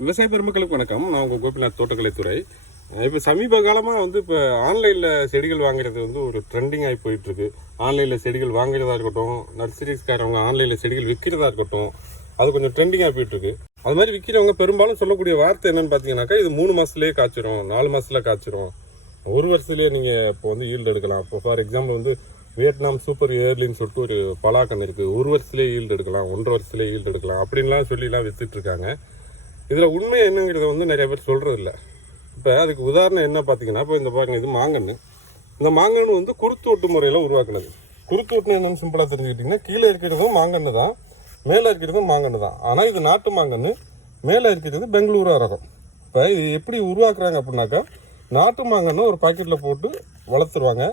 விவசாய பெருமக்களுக்கு வணக்கம். நான் உங்கள் கோபிநாத் தோட்டக்கலைத்துறை. இப்போ சமீப காலமாக வந்து இப்போ ஆன்லைனில் செடிகள் வாங்குறது வந்து ஒரு ட்ரெண்டிங் ஆகி போயிட்டுருக்கு. ஆன்லைனில் செடிகள் வாங்குறதா இருக்கட்டும் நர்சரிஸ்காரவங்க ஆன்லைனில் செடிகள் விற்கிறதா இருக்கட்டும் அது கொஞ்சம் ட்ரெண்டிங்காக போயிட்டுருக்கு. அது மாதிரி விற்கிறவங்க பெரும்பாலும் சொல்லக்கூடிய வார்த்தை என்னென்னு பார்த்தீங்கன்னாக்கா இது மூணு மாதத்துலேயே காய்ச்சிரும் நாலு மாதத்துல காய்ச்சிரும். ஒரு வருஷத்துலேயே நீங்கள் இப்போ வந்து ஈல்டு எடுக்கலாம். இப்போ ஃபார் எக்ஸாம்பிள் வந்து வியட்நாம் சூப்பர் இயர்லின்னு சொல்லிட்டு ஒரு பலாக்கன் இருக்குது ஒரு வருஷத்துலேயே ஈல்டு எடுக்கலாம் ஒன்றரை வருஷத்துலேயே ஈல்டு எடுக்கலாம். அப்படின்லாம் சொல்லிலாம் விற்றுட்ருக்காங்க இதில் உண்மை என்னங்கிறத வந்து நிறைய பேர் சொல்கிறது இல்லை இப்போ அதுக்கு உதாரணம் என்ன பார்த்தீங்கன்னா இப்போ இந்த பாருங்க இது மாங்கன்று இந்த மாங்கன்று வந்து குருத்து ஒட்டு முறையில் உருவாக்குனது. குருத்து ஒட்டுன்னு என்னன்னு சிம்பிளாக தெரிஞ்சுக்கிட்டிங்கன்னா கீழே இருக்கிறதும் மாங்கன்று தான் மேலே இருக்கிறதும் மாங்கன்று தான். ஆனால் இது நாட்டு மாங்கன்று மேலே இருக்கிறது பெங்களூரா ரகம். இப்போ இது எப்படி உருவாக்குறாங்க அப்படின்னாக்கா நாட்டு மாங்கன்று ஒரு பாக்கெட்டில் போட்டு வளர்த்துருவாங்க.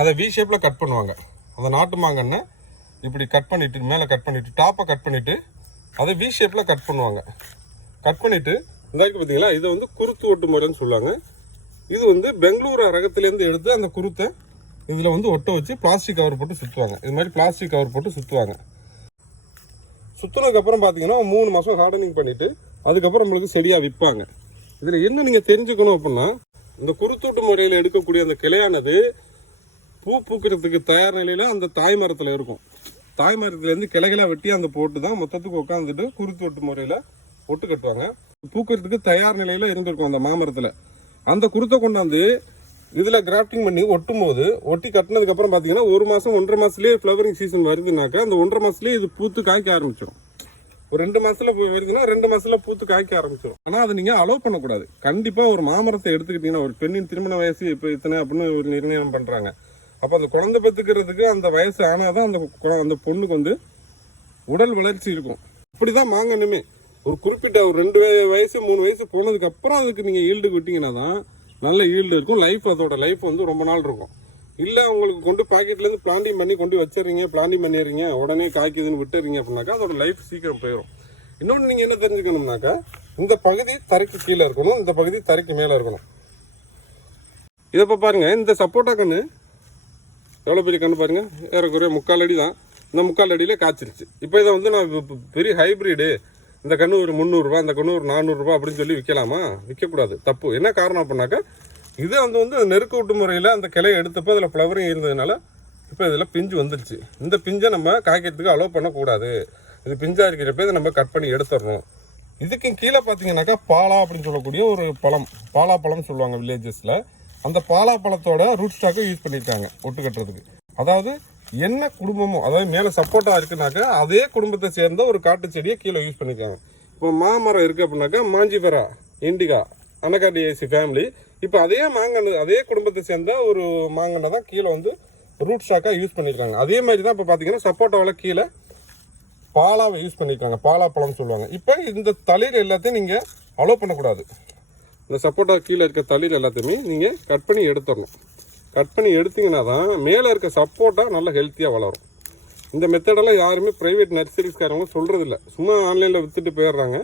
அதை வி ஷேப்பில் கட் பண்ணுவாங்க. அந்த நாட்டு மாங்கன்னை இப்படி கட் பண்ணிவிட்டு மேலே கட் பண்ணிவிட்டு டாப்பை கட் பண்ணிவிட்டு அதை வி ஷேப்பில் கட் பண்ணுவாங்க. கட் பண்ணிவிட்டு இந்தாக்கு பார்த்தீங்களா இதை வந்து குருத்து ஒட்டு முறைன்னு சொல்லுவாங்க. இது வந்து பெங்களூர் ரகத்துலேருந்து எடுத்து அந்த குருத்தை இதில் வந்து ஒட்ட வச்சு பிளாஸ்டிக் கவர் போட்டு சுற்றுவாங்க இது மாதிரி பிளாஸ்டிக் கவர் போட்டு சுற்றுவாங்க சுற்றுனதுக்கப்புறம் பார்த்தீங்கன்னா மூணு மாதம் ஹார்டனிங் பண்ணிவிட்டு அதுக்கப்புறம் நம்மளுக்கு செடியாக விற்பாங்க. இதில் என்ன நீங்கள் தெரிஞ்சுக்கணும் அப்படின்னா இந்த குருத்தூட்டு முறையில் எடுக்கக்கூடிய அந்த கிளையானது பூ பூக்கிறதுக்கு தயார் நிலையில் அந்த தாய் மரத்தில் இருக்கும். தாய் மரத்துலேருந்து கிளைகளாக வெட்டி அந்த போட்டு தான் மொத்தத்துக்கு உட்காந்துட்டு குருத்தூட்டு முறையில் ஒட்டு கட்டுவாங்க. பூக்கிறதுக்கு தயார் நிலையில் இருந்திருக்கும் அந்த மாமரத்தில். அந்த குருத்தை கொண்டாந்து இதில் கிராஃப்டிங் பண்ணி ஒட்டும் போது ஒட்டி கட்டினதுக்கப்புறம் பார்த்தீங்கன்னா ஒரு மாதம் ஒன்றரை மாதத்துலேயே ஃப்ளவரிங் சீசன் வருதுனாக்கா அந்த ஒன்றரை மாதத்துலேயே இது பூத்து காய்க்க ஆரம்பிச்சிடும் ஒரு ரெண்டு மாசத்துல போய் வருதுன்னா ரெண்டு மாசத்துல பூத்து காய்க்க ஆரம்பிச்சிடும் ஆனா அதை நீங்க அலோவ் பண்ணக்கூடாது. கண்டிப்பா ஒரு மாமரத்தை எடுத்துக்கிட்டீங்கன்னா ஒரு பெண்ணின் திருமண வயசு இப்போ இத்தனை அப்படின்னு ஒரு நிர்ணயம் பண்றாங்க. அப்போ அந்த குழந்தை பெற்றுக்கிறதுக்கு அந்த வயசு ஆனாதான் அந்த அந்த பொண்ணுக்கு வந்து உடல் வளர்ச்சி இருக்கும். இப்படிதான் மாங்கன்னுமே. ஒரு குறிப்பிட்ட ஒரு ரெண்டு வயசு மூணு வயசு போனதுக்கு அப்புறம் அதுக்கு நீங்க ஈல்டு விட்டீங்கன்னா தான் நல்ல ஈல்டு இருக்கும். லைஃப் அதோட லைஃப் வந்து ரொம்ப நாள் இருக்கும். இல்ல உங்களுக்கு கொண்டு பாக்கெட்ல இருந்து பண்ணி கொண்டு வச்சிடுறீங்க பிளான்டிங் பண்ணிடுறீங்க உடனே காய்க்குதுன்னு விட்டுறீங்க அப்படின்னாக்கா அதோட லைஃப் சீக்கிரம் போயிடும் இன்னொன்று நீங்கள் என்ன தெரிஞ்சுக்கணும்னாக்கா இந்த பகுதி தரைக்கு கீழே இருக்கணும் இந்த பகுதி தரைக்கு மேலே இருக்கணும். இதை இப்போ பாருங்க இந்த சப்போட்டா கன்று எவ்வளோ பெரிய கன்று பாருங்கள் ஏறக்குறைய முக்கால் அடி தான் இந்த முக்கால் அடியிலே காய்ச்சிருச்சு. இப்போ இதை வந்து நான் பெரிய ஹைப்ரிடு இந்த கன்று ஒரு முந்நூறுரூவா இந்த கன்று ஒரு நானூறுரூவா அப்படின்னு சொல்லி விற்கலாமா விற்கக்கூடாது தப்பு. என்ன காரணம் அப்படின்னாக்கா இது வந்து வந்து நெருக்க விட்டு முறையில் அந்த கிளையை எடுத்தப்போ அதில் ஃப்ளவரிங் இருந்ததுனால இப்போ இதில் பிஞ்சு வந்துருச்சு. இந்த பிஞ்சை நம்ம காய்க்கிறதுக்கு அலோவ் பண்ணக்கூடாது. இது பிஞ்சாக இருக்கிறப்ப இதை நம்ம கட் பண்ணி எடுத்துடணும். இதுக்கு கீழே பார்த்தீங்கன்னாக்கா பாலா அப்படின்னு சொல்லக்கூடிய ஒரு பழம் பாலா பழம் சொல்லுவாங்க வில்லேஜஸில் அந்த பாலா பழத்தோட ரூட் ஸ்டாக்கை யூஸ் பண்ணியிருக்காங்க ஒட்டு கட்டுறதுக்கு அதாவது என்ன குடும்பமோ அதாவது மேலே சப்போட்டா இருக்குனாக்கா அதே குடும்பத்தை சேர்ந்த ஒரு காட்டு செடியை கீழே யூஸ் பண்ணியிருக்காங்க இப்போ மாமரம் இருக்குது அப்படின்னாக்கா மாஞ்சிபெரா இண்டிகா அனகாடிஏசி ஃபேமிலி இப்போ அதே மாங்கன்று அதே குடும்பத்தை சேர்ந்த ஒரு மாங்கன்னை தான் கீழே வந்து ரூட் ஸ்டாக்காக யூஸ் பண்ணியிருக்காங்க அதே மாதிரி தான் இப்போ பார்த்தீங்கன்னா சப்போட்டாவில் கீழே பாலாவை யூஸ் பண்ணியிருக்காங்க பாலா பழம்னு சொல்லுவாங்க. இப்போ இந்த தளிர் எல்லாத்தையும் நீங்கள் அலோவ் பண்ணக்கூடாது. இந்த சப்போட்டா கீழே இருக்க தளிர் எல்லாத்தையுமே நீங்கள் கட் பண்ணி எடுத்துடணும். கட் பண்ணி எடுத்தீங்கன்னா தான் மேலே இருக்க சப்போட்டா நல்லா ஹெல்த்தியாக வளரும். இந்த மெத்தடெல்லாம் யாருமே ப்ரைவேட் நர்சரிஸ்காரங்க சொல்கிறதில்ல சும்மா ஆன்லைனில் விற்றுட்டு போயிடுறாங்க.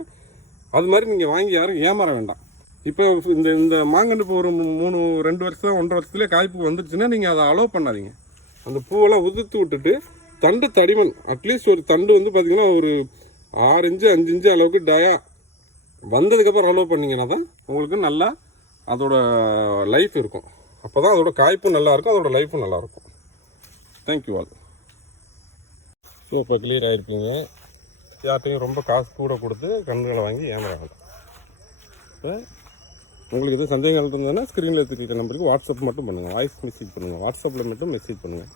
அது மாதிரி நீங்கள் வாங்கி யாரும் ஏமாற வேண்டாம். இப்போ இந்த இந்த மாங்கன்று பூ ஒரு மூணு ரெண்டு வருஷம் ஒன்றரை வருஷத்துலேயே காய்ப்பு வந்துருச்சுன்னா நீங்கள் அதை அலோவ் பண்ணாதீங்க. அந்த பூவெல்லாம் உதிர்த்து விட்டுட்டு தண்டு தடிமன் அட்லீஸ்ட் ஒரு தண்டு வந்து பார்த்தீங்கன்னா ஒரு ஆறு இன்ச்சு அஞ்சு இன்ச்சு அளவுக்கு டயா வந்ததுக்கப்புறம் அலோவ் பண்ணீங்கன்னா தான் உங்களுக்கு நல்லா அதோட லைஃப் இருக்கும். அப்போ தான் அதோட காய்ப்பும் நல்லா இருக்கும் அதோட லைஃப்பும் நல்லா இருக்கும் தேங்க்யூ ஆல் ஸோ இப்போ கிளியர் ஆகிருப்பீங்க யார்ட்டையும் ரொம்ப காசு கூட கொடுத்து கன்றுகளை வாங்கி ஏமாற வேண்டாம். உங்களுக்கு எதுவும் சந்தேகங்கள் இருந்ததுன்னா ஸ்க்ரீனில் தெரிவிக்கிற நம்பருக்கு வாட்ஸ்அப் மட்டும் பண்ணுங்கள் வாய்ஸ் மெசேஜ் பண்ணுங்கள் வாட்ஸ்அப்பில் மட்டும் மெசேஜ் பண்ணுங்கள்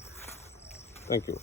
தேங்க்யூ